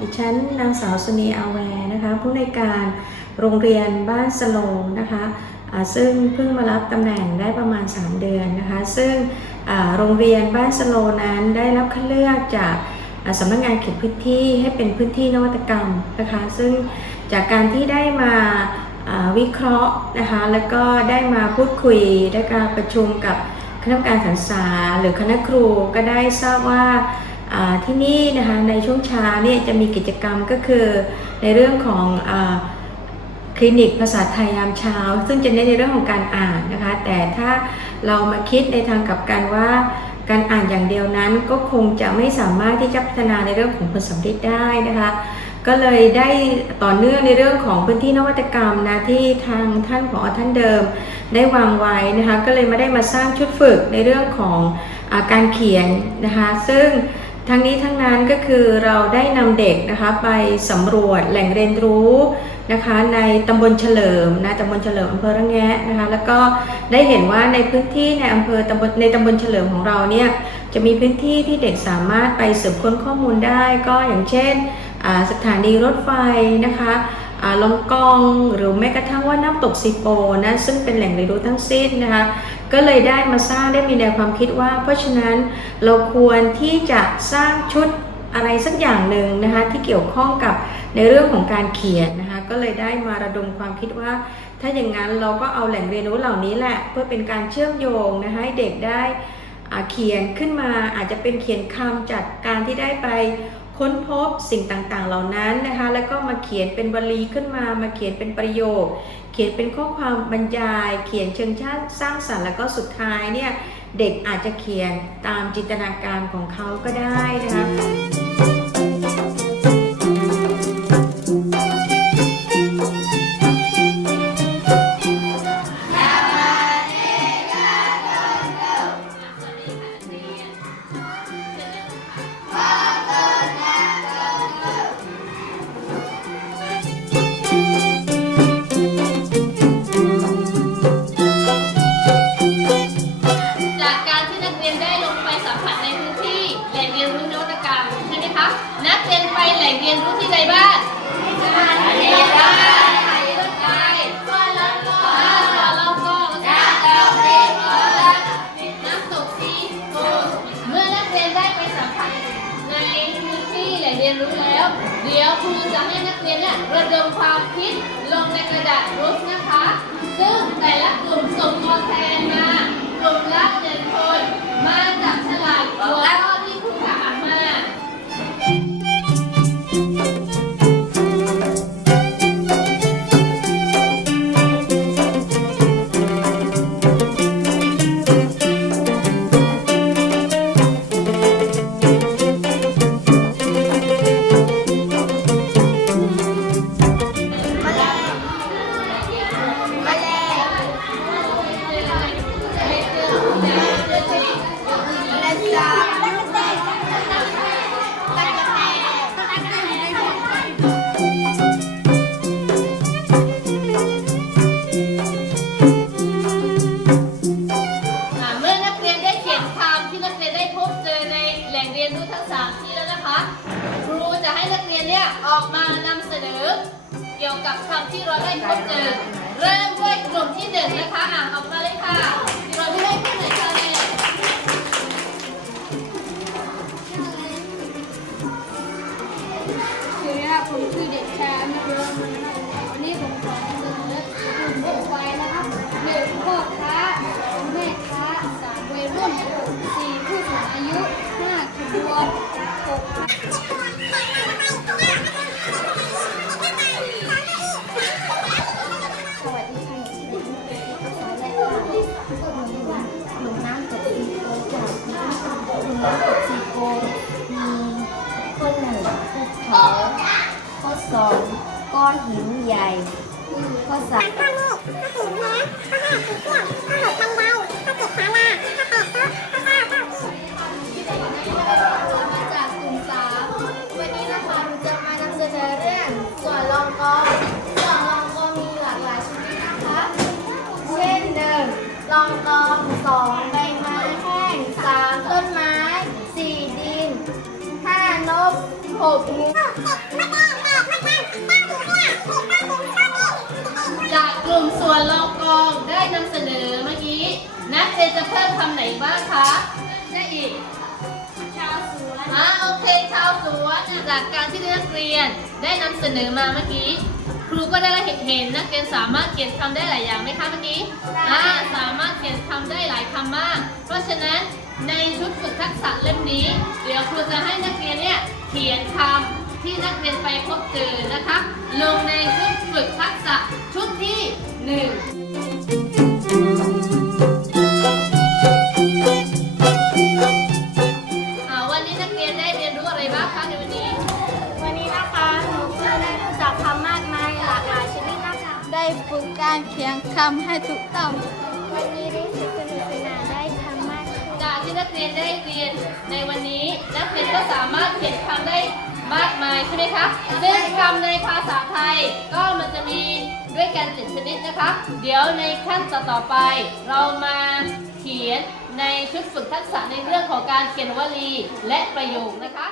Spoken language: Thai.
ดิฉันนางสาวสุนีอาแวร์นะคะผู้ในการโรงเรียนบ้านสโลงนะคะอ่าซึ่งเพิ่งมารับตำแหน่งได้ประมาณ 3 เดือนนะคะ ซึ่งอ่าโรงเรียนบ้านสโลนั้นได้รับคัดเลือกจากสำนักงานเขตพื้นที่ให้เป็นพื้นที่นวัตกรรมนะคะ ซึ่งจากการที่ได้มาวิเคราะห์นะคะแล้วก็ได้มาพูดคุยได้การประชุมกับคณะกรรมการศึกษาหรือคณะครูก็ได้ทราบว่า ที่นี่นะคะในช่วงเช้าเนี่ยจะมีกิจกรรมก็คือในเรื่องของอคลินิกภาษาไทยยามเช้า ซึ่งจะเน้นในเรื่องของการอ่านนะคะ แต่ถ้าเรามาคิดในทางกับกันว่าการอ่านอย่างเดียวนั้นก็คงจะไม่สามารถที่จะพัฒนาในเรื่องของผลสัมฤทธิ์ได้นะคะ ก็เลยได้ต่อเนื่องในเรื่องของพื้นที่นวัตกรรมนะที่ทางท่านผอท่านเดิม ได้วางไว้นะคะ ก็เลยไม่ได้มาสร้างชุดฝึกในเรื่องของอาการเขียนนะคะ ซึ่ง ทั้งนี้ทั้งนั้นก็คือเราได้นำเด็กนะคะไปสำรวจแหล่งเรียนรู้นะคะในตำบลเฉลิมนะตำบลเฉลิมอำเภอระแงะนะคะแล้วก็ได้เห็นว่าในพื้นที่ในอำเภอตำบลในตำบลเฉลิมของเราเนี่ยจะมีพื้นที่ที่เด็กสามารถไปสืบค้นข้อมูลได้ ก็อย่างเช่นสถานีรถไฟนะคะลองกองหรือแม้กระทั่งว่าน้ำตกซีโปนะซึ่งเป็นแหล่งเรียนรู้ทั้งสิ้นนะคะ ก็เลยได้มาสร้างได้มีแนวความคิดว่า เพราะฉะนั้นเราควรที่จะสร้างชุดอะไรสักอย่างหนึ่งนะคะที่เกี่ยวข้องกับในเรื่องของการเขียนนะคะก็เลยได้มาระดมความคิดว่า ถ้าอย่างนั้นเราก็เอาแหล่งเรียนรู้เหล่านี้แหละเพื่อเป็นการเชื่อมโยงนะคะให้เด็กได้เขียนขึ้นมาอาจจะเป็นเขียนคำจากการที่ได้ไป ค้นพบสิ่งต่างๆ เหล่านั้นนะคะ แล้วก็มาเขียนเป็นวลีขึ้นมา มาเขียนเป็นประโยค เขียนเป็นข้อความบรรยาย เขียนเชิงชาติสร้างสรรค์แล้วก็สุดท้ายเนี่ยเด็กอาจจะเขียนตามจินตนาการของเขาก็ได้นะคะ รียนรู้แล้ว เดี๋ยวครูจะให้นักเรียนเนี่ยระดมความคิดลงในกระดาษรูปนะคะ ซึ่งแต่ละกลุ่มส่งตัวแทน ออกมานำเสนอ เกี่ยวกับคำที่เราได้พบเจอ เริ่มด้วยกลุ่มที่หนึ่งนะคะอ่านออกมาเลยค่ะกลุ่มที่ได้พูดหน่อยค่ะเนี่ยสวัสดีครับผมชื่อเด็กชายนะครับวันนี้ผมขอเสนอกลุ่มผู้ไฟนะครับหนึ่งพ่อค้าแม่ค้าสามวัยรุ่นสี่ผู้สูงอายุห้าขบวนหก หินใหญ่ข้อสามข้อมูกข้อสูงแย้มข้อห้า บ้างคะได้อีกชาวสวนอ่าโอเคชาวสวนจากการที่นักเรียนได้นำเสนอมาเมื่อกี้ ครูก็ได้เะเห็นนักเรียนสามารถเขียนคำได้หลายอย่างไหมคะเมื่อกี้อ่าสามารถเขียนคำได้หลายคำมาก เพราะฉะนั้นในชุดฝึกทักษะเล่มนี้ เดี๋ยวครูจะให้นักเรียนเนี่ยเขียนคำที่นักเรียนไปพบเจอนะคะ ลงในชุดฝึกทักษะชุดที่ 1 เขียนคำให้ถูกต้อง วันนี้รู้สึกสนุกสนานได้คำมากขึ้นจากที่นักเรียนได้เรียนในวันนี้นักเรียนก็สามารถเขียนคำได้มากมายใช่ไหมคะซึ่งคำในภาษาไทยก็มันจะมีด้วยกันเจ็ดชนิดนะคะ เดี๋ยวในขั้นต่อตอไป เรามาเขียนในชุดฝึกทักษะในเรื่องของการเขียนวลีและประโยคนะคะ